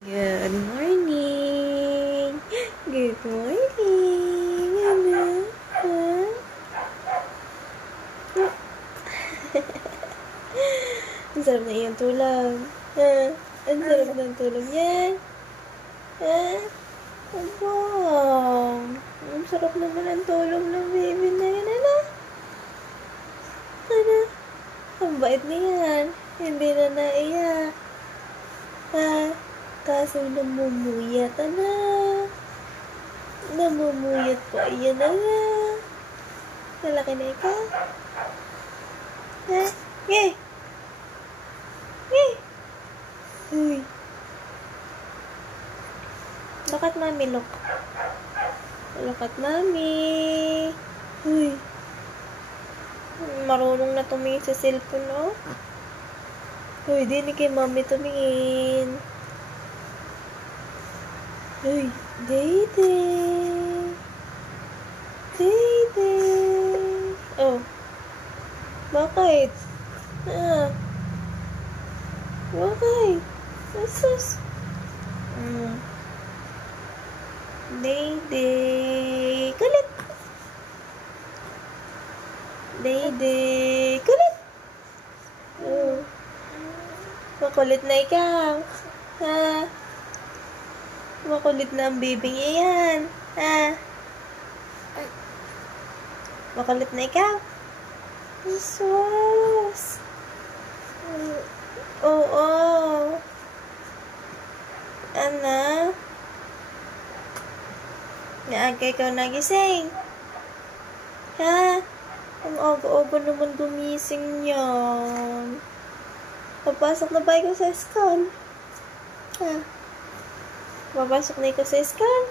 Good morning! Good morning! Ano? Ang sarap na iyong tulog. Ang sarap ng tulog yan. Abang. Ang sarap naman ang tulog ng baby na yan. Ano? Ang bait niyan. Hindi na naiyak. Kaso namumuyat, namumuyat po, iyan Malaki na ikaw. Yay! Uy. Look at mommy, look. Look at mommy. Uy. Marunong na tumingin sa cellphone, oh. Uy, di ni kay mommy tumingin. Uy, Dede. Oh. Bakit? Bakit? Asus. Dede. Kulit. Dede. Kulit. Makulit na ikaw. Makulit na ang bibing iyan. Makulit na ikaw. Jesus. Oo. Ana? Naaga ikaw nagising. Ang aga-aga naman gumising yan. Papasok na ba ikaw sa school? Papasok na ikaw sa school?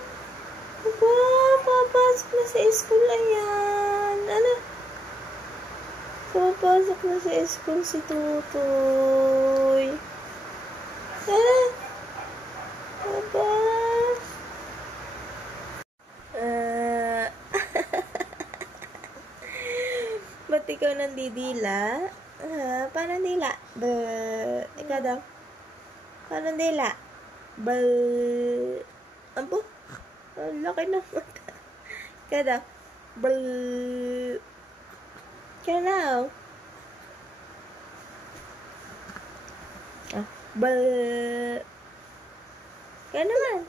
Aba, papasok na sa school. Ayan. Ano? Papasok na sa school si Tutoy. Aba. Ba't ikaw nandidila? Paano dila? Ikaw daw. Paano dila? Ampo? Laki na mata. Ikaw daw. Ikaw daw. Ikaw naman.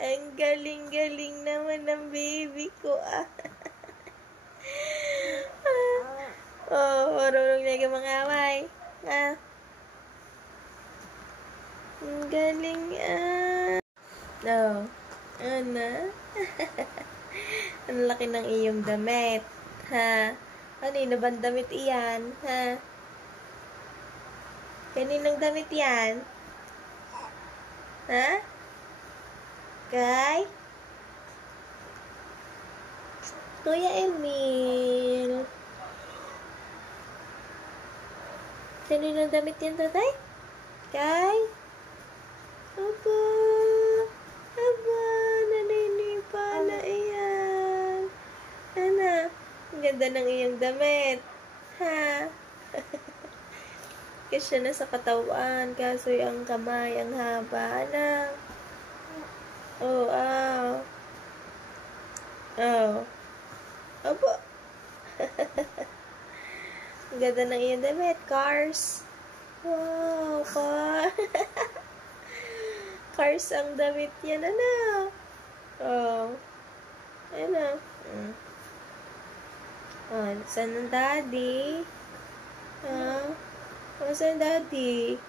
Ang galing-galing naman ng baby ko, marunong na ka mangaway. Ang galing, No. Ang laki ng iyong damit, Kanino bang damit iyan, Kaninong damit yan? Kay? Kuya Emil. Kaninong damit yan, tatay? Kay? Aba, naninipa na iyan. Ang ganda ng iyong damit. Kasi na sa katawan, kaso ang kamay, ang haba, Aba. Ang ganda ng iyong damit. Cars. Wow, car. Cars ang damit yan, saan ang daddy? Saan daddy?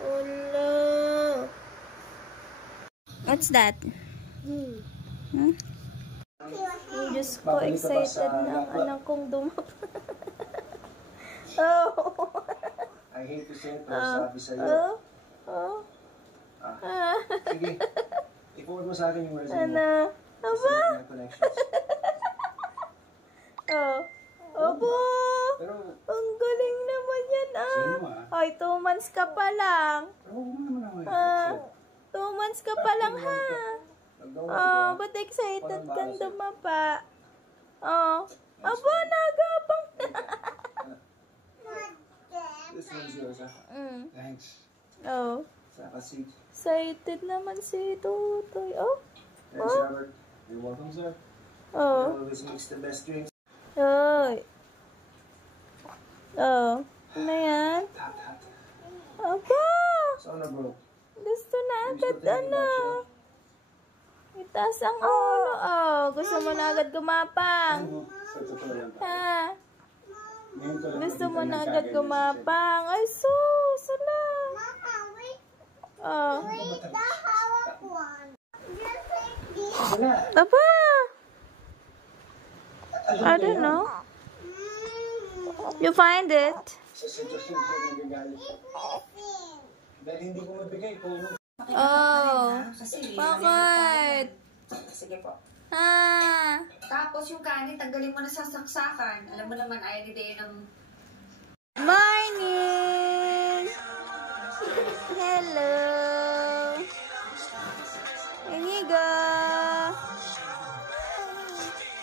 Hello. What's that? Diyos ko, excited na ang anak kong dumapa. I hate to say it, pero sabi sa'yo. Sige. I-forward mo sa akin yung resume mo. Aba? Aba? Ang galing naman yan, Ay, 2 months ka pa lang. 2 months ka pa lang, ba't excited kang dumapa? Aba, nagapang. This one's yours, huh? Thanks. Oh. Saka seat. Excited naman si Tutoy. Oh. Thanks, Robert. You're welcome, sir. Oh. You always mix the best drinks. Oy. Oh. Ano yan? Hot. Aba! So, ano, bro? Gusto na agad, ano? Itaas ang ulo. Oh, gusto mo na agad gumapang. Ha? Gusto mo na agad gumapang. Ay, sus! Ala. Oh. Aba! I don't know. You find it? Sa sitwasyon siya nagagalit. Dahil hindi ko mabigay kung ano. Oh. Bakit? Sige po. Ha? Tapos yung kanin, tanggalin mo na sa saksakan. Alam mo naman, ayaw ni Deo ng... Morning! Hello! Inigo!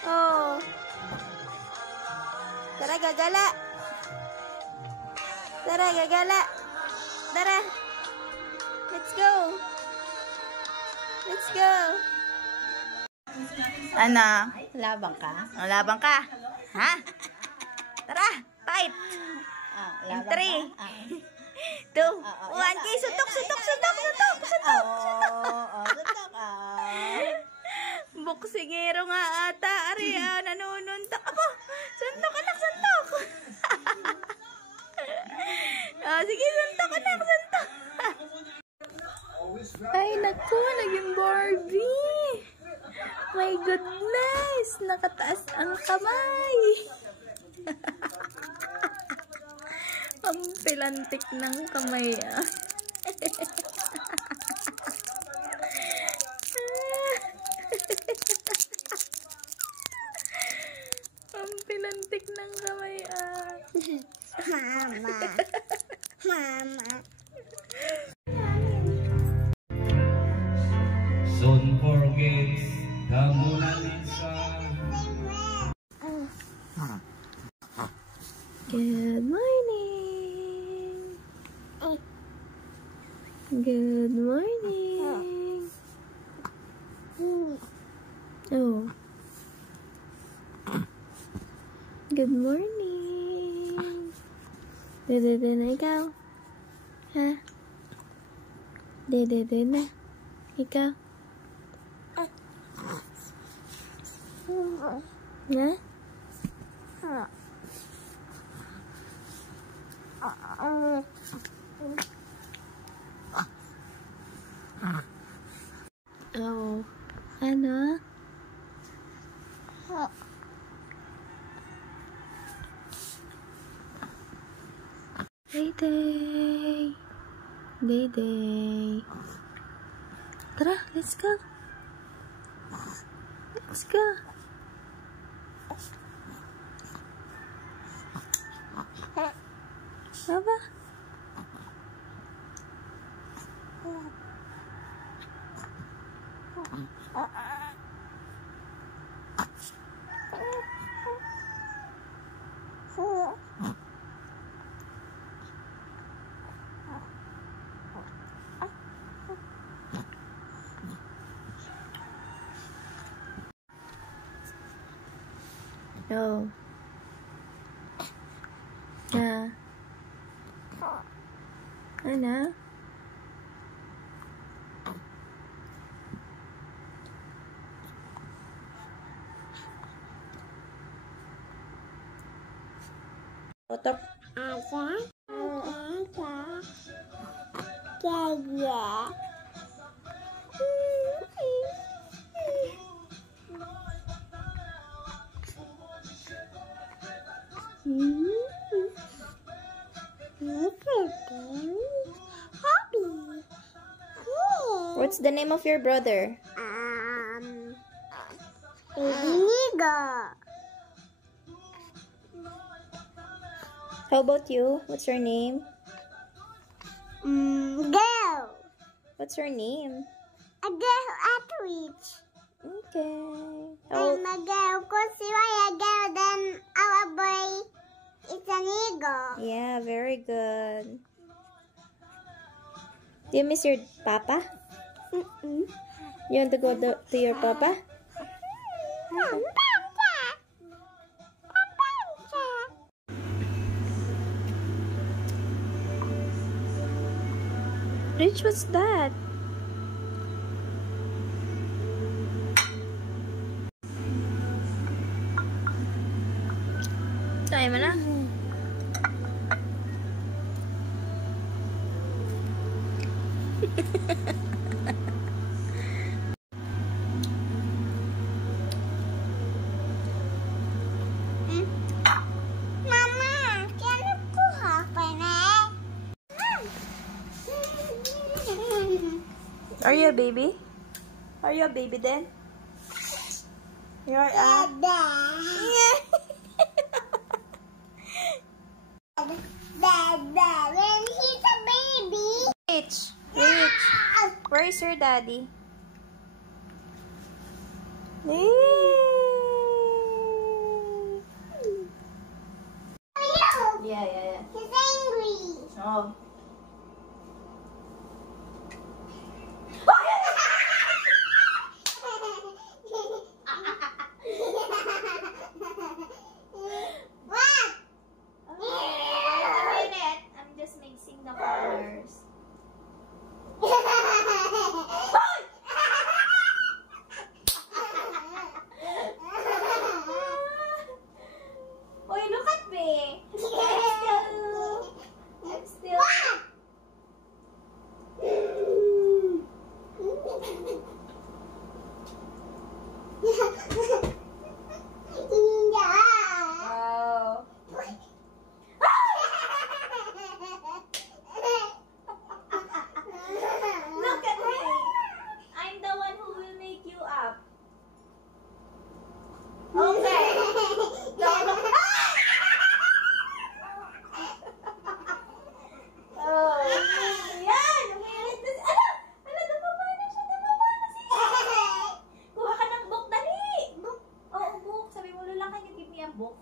Oh! Tara, gagala! Tara, gagala! Tara! Let's go! Let's go! Ano? Labang ka? Labang ka? Ha? Tara! Fight! In 3, 2, 1, okay, sutok! Boksingero nga ata, ari, nanununtak ako. Suntok, anak, suntok. Sige, suntok, anak, suntok. Ay, naku, naging Barbie. My goodness, nakataas ang kamay. Ang pilantik ng kamay, Ang pilantik ng kamay, Mama. Don't forget the Mona Lisa. Good morning. Good morning. Oh. Good morning. Dede na ikaw. Ha? Dede na. Ikaw. Na? Oh. Ano? Day. Tara, let's go. Let's go. Baba. Oh. Yeah. Ano? Otak. What's the name of your brother? Inigo. How about you? What's your name? Girl. What's your name? A girl at which? Okay. I'm a girl because you are a girl, then our boy It's an eagle. Yeah, very good. Do you miss your papa? Mm-mm. You want to go to your papa? Rich, what's that? Kaya mo na? Mama, can you cook half an egg? Are you a baby? Are you a baby then? You're a... Yeah. Dad, when he's a baby. Rich, where is your daddy? Yeah. He's angry. Oh. What? Wait a minute. I'm just mixing the colors. Boy, look at me. I'm still. Wow. Look at me. I'm the one who will make you up. Okay. Oh, yan. Umilit na si... Ala, dumaba na siya. Kuha ka ng book, dali. Book. Oo, book. Sabi mo, Lola, can you give me a book?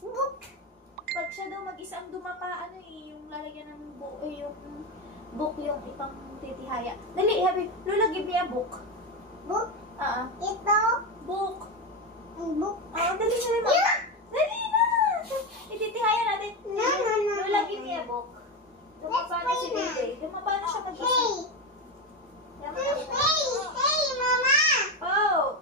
Book. Pag siya daw mag-isa ang dumapa, yung lalagyan ng book, yung book yung ipang titihaya. Dali, habi, Lola, give me a book. Book. Ito. Book. Book. Dali na naman. Dali na. Ititihaya natin. No. Lola, give me a book. Dumapa na si Bebe. Dumapa na siya mag-isa. Hey, Mama. Oh!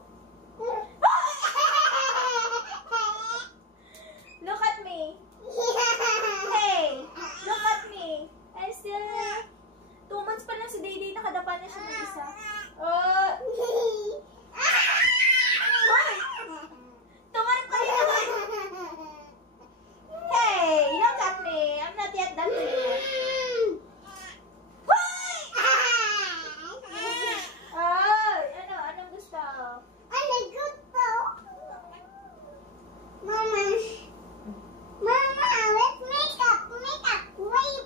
Look at me. Hey! Look at me. I still... 2 months pa lang si Dayday. Nakadapa na siya mag-isa. Oh! Hoy! Tumarap ka rin naman. Hey! Look at me. I'm not yet done with you. Hoy! Ay! Anong gusto? Ano gusto? Mama, let's make up. Wait.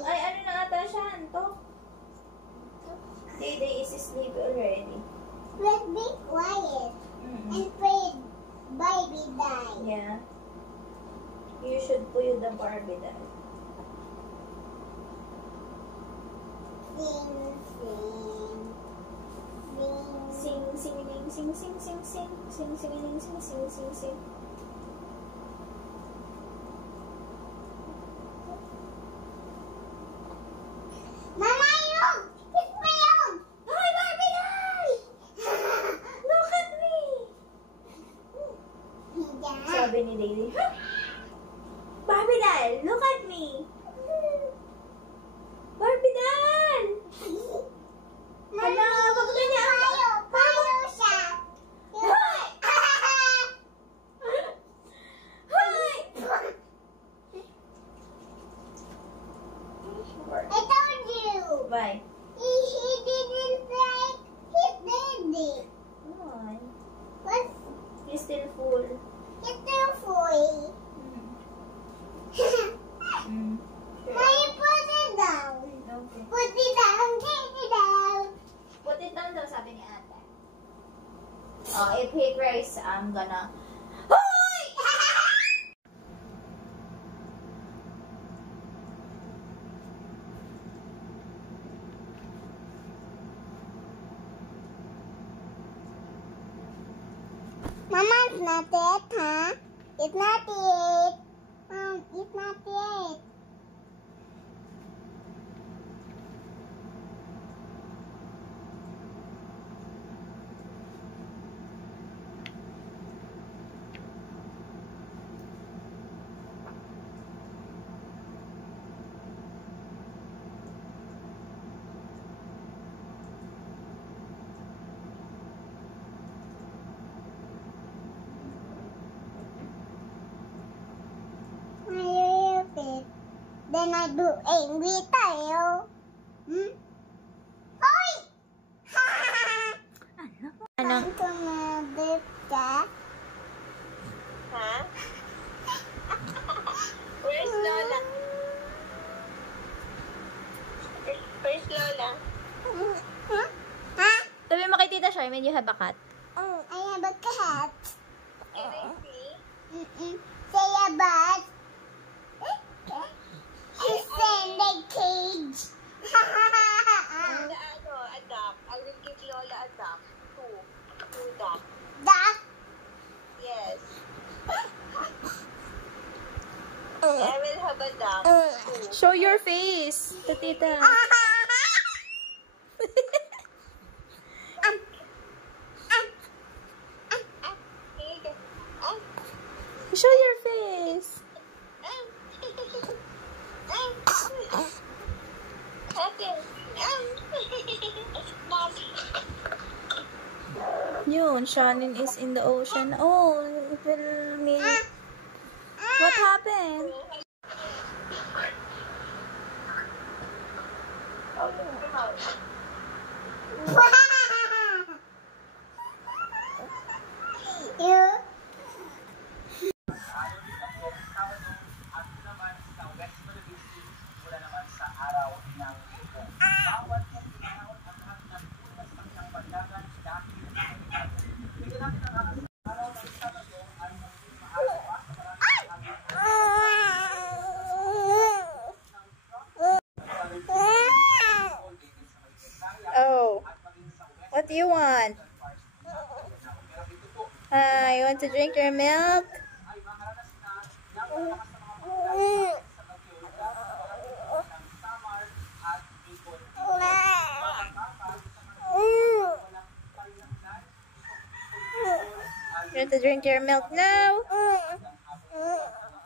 Ay, ano na ata siya? Antok? Dayday is asleep already. Let's be quiet and pray Barbie die. Yeah. You should pull the Barbie doll. Sing. Mama, yun! Kiss mo yun! Hi, Barbie doll! Look at me! Sabi ni Dayday, huh? Barbie doll, look at me! Barbie doll! Hala, wag ganyan. Payo siya. Hi! I told you. Bye. He didn't like his daddy. Why? What's He's still full. it there for you? Sure. Now you put it down. Okay. Put it down, take it down. Put it down daw, sabi ni ate. Oh, if he cries, I'm gonna... Hoy! Mama, it's not it, huh? It's not it. It's not it. Then I do angry tayo. Oy! Ano? Tumabit ka? Ha? Where's Lola? Where's Lola? Ha? Sabi mo kay Tita Charmaine, you have a cat. I have a cat. Can I see? Say a bus. It's in the cage. A duck. I will give Lola a duck. Two duck. Duck. Yes. I will have a duck. Two. Show your face to Tita. Show your face. Yun, Shannon is in the ocean. Oh, it will mean... What happened? You. Oh, what do you want? You want to drink your milk? You want to drink your milk now?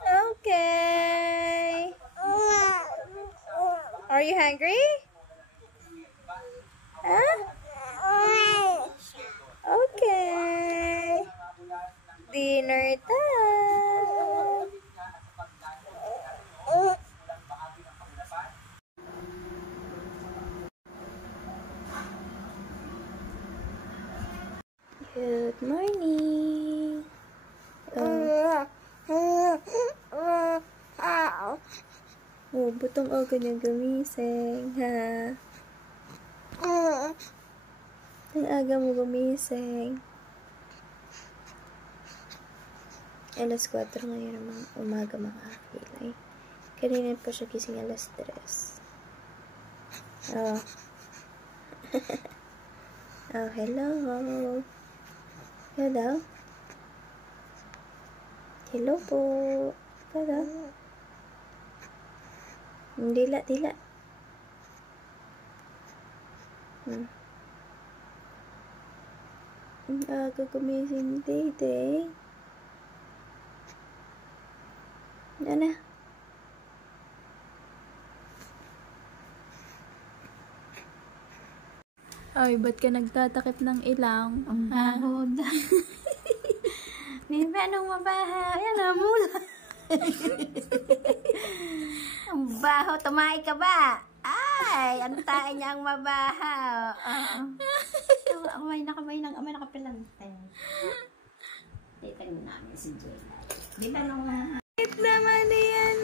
Okay. Are you hungry? Huh? Okay. Dinner time. Good morning. Oh, butong aga niya gumising, ha? Ang aga mo gumising. Alas 4 ngayon ng umaga mga kilay. Kanina pa siya gising alas 3. Oh. Oh, hello. Hello. Hello po. Hello. Dila. Ang aga gumising, Day. Ano? Ay, ba't ka nagtatakip ng ilang? Ang baho na. Bebe, anong mabaha? Ayan na, mula. Ang baho, tumahi ka ba? Ay, ang tae niya ang mabaha. Amay nakapilante. Titan namin si Joy. Di ba nung... Wait naman yan,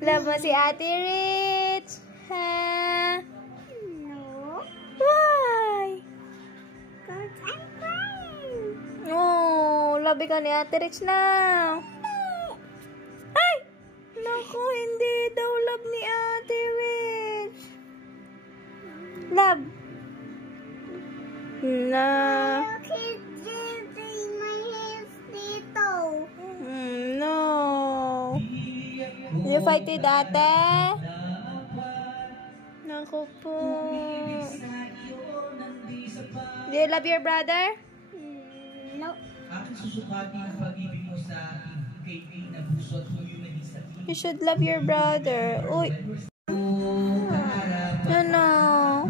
love mo si Ate Rich? Ha? No. Why? Because I'm crying. Oh, labi ka ni Ate Rich now. Ay! Naku, hindi daw love ni Ate Rich. Love. Na. Okay, You fight with ate? Naku po. Do you love your brother? No. You should love your brother. Uy. No.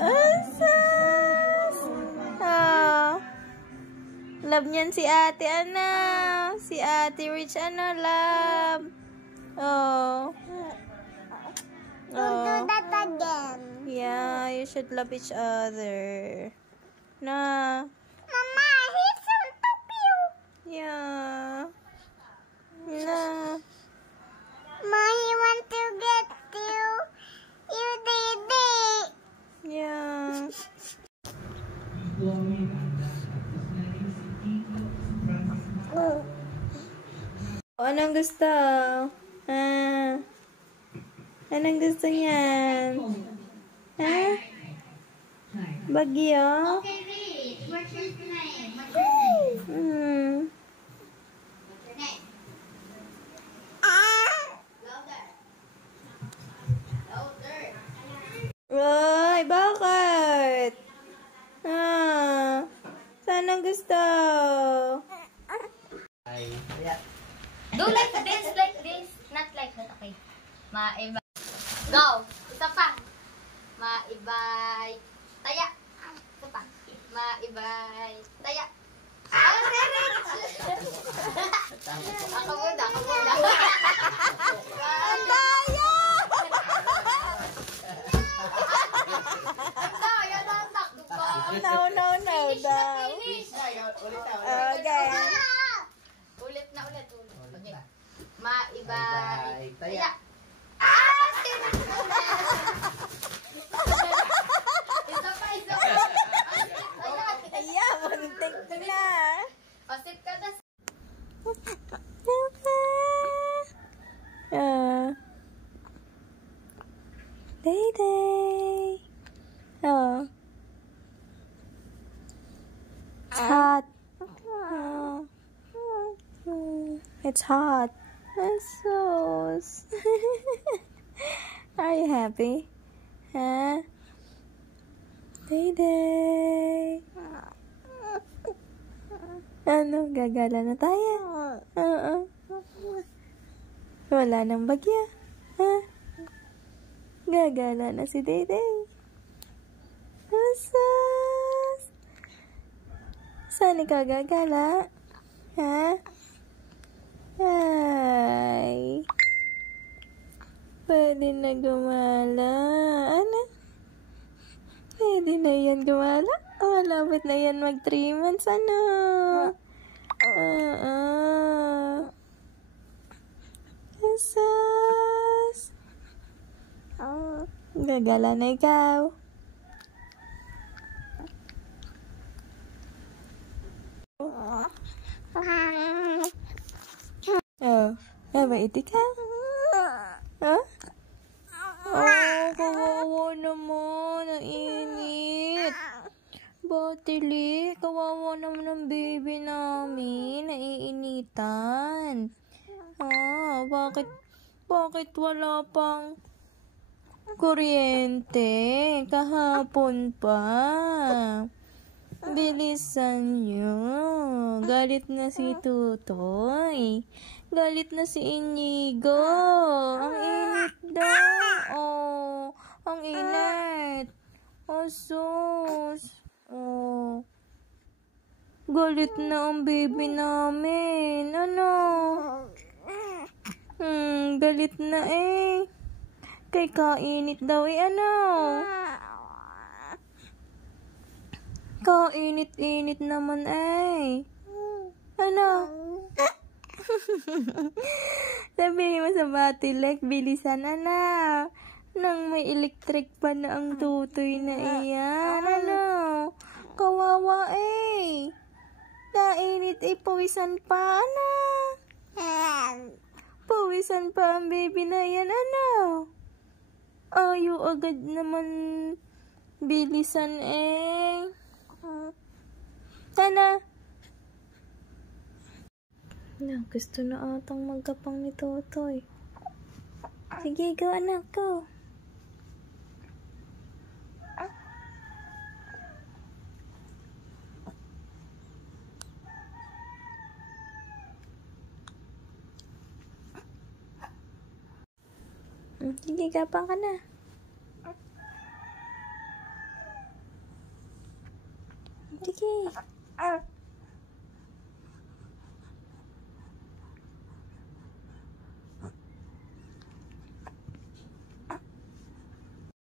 Asas. Oh. Love niyan si ate, ano? Si ate Rich, ano? Love. Oh. Don't do that again. Yeah, you should love each other. Na. Mama, he's on top of you. Yeah. Na. Mommy want to get you. You did it. Yeah. Anong gusto? Anong gusto niyan? Bagyo? Okay, wait. What's your name? What's your name? What's your name? Louder. Louder. Ay, bakit? Saan ang gusto? Do like this, not like that, okay? Maiba. Go! Isa pa. Maibay. Taya. Isa pa. Maibay. Taya. Ako muna. Ang daya! No, yan ang takbo ko. No daw. Okay. Ulit. Okay. Maibay. Taya. Isa pa. Ayan, muntik ko na. Pasit ka na. Day. Oh. It's hot. It's hot. Are you happy? Huh? Day. Ano, gagala na tayo? Wala nang bagya. Gagala na si Day. Asas! Saan ikaw gagala? Ay. Pwede na gumala. Ano? Pwede na yan gumala? Malapit na yan mag 3 months. Ano? Asas. Gagala na ikaw. Mabait ka? Kawawa naman. Nainit. Batili, kawawa naman ang baby namin. Naiinitan. Bakit wala pang kuryente? Kahapon pa. Bilisan nyo. Galit na si Tutoy. Galit na si Inigo. Ang init daw. Ang init. Sus. Galit na ang baby namin. Ano? Galit na eh. Kay kainit daw eh. Ano? Kainit-init naman eh. Ano? Sabihin mo sa Batilek, bilisan na. Nang may electric pa na ang tutoy na iyan. Ano? Kawawa eh. Kainit eh, pawisan pa. Ano? Pawisan pa ang baby na yan. Ano? Ayaw agad naman bilisan eh. Sana. Na, gusto na atang magkapang ni Totoy. Sige, go anak ko. Sige, gapang ka na. Sige.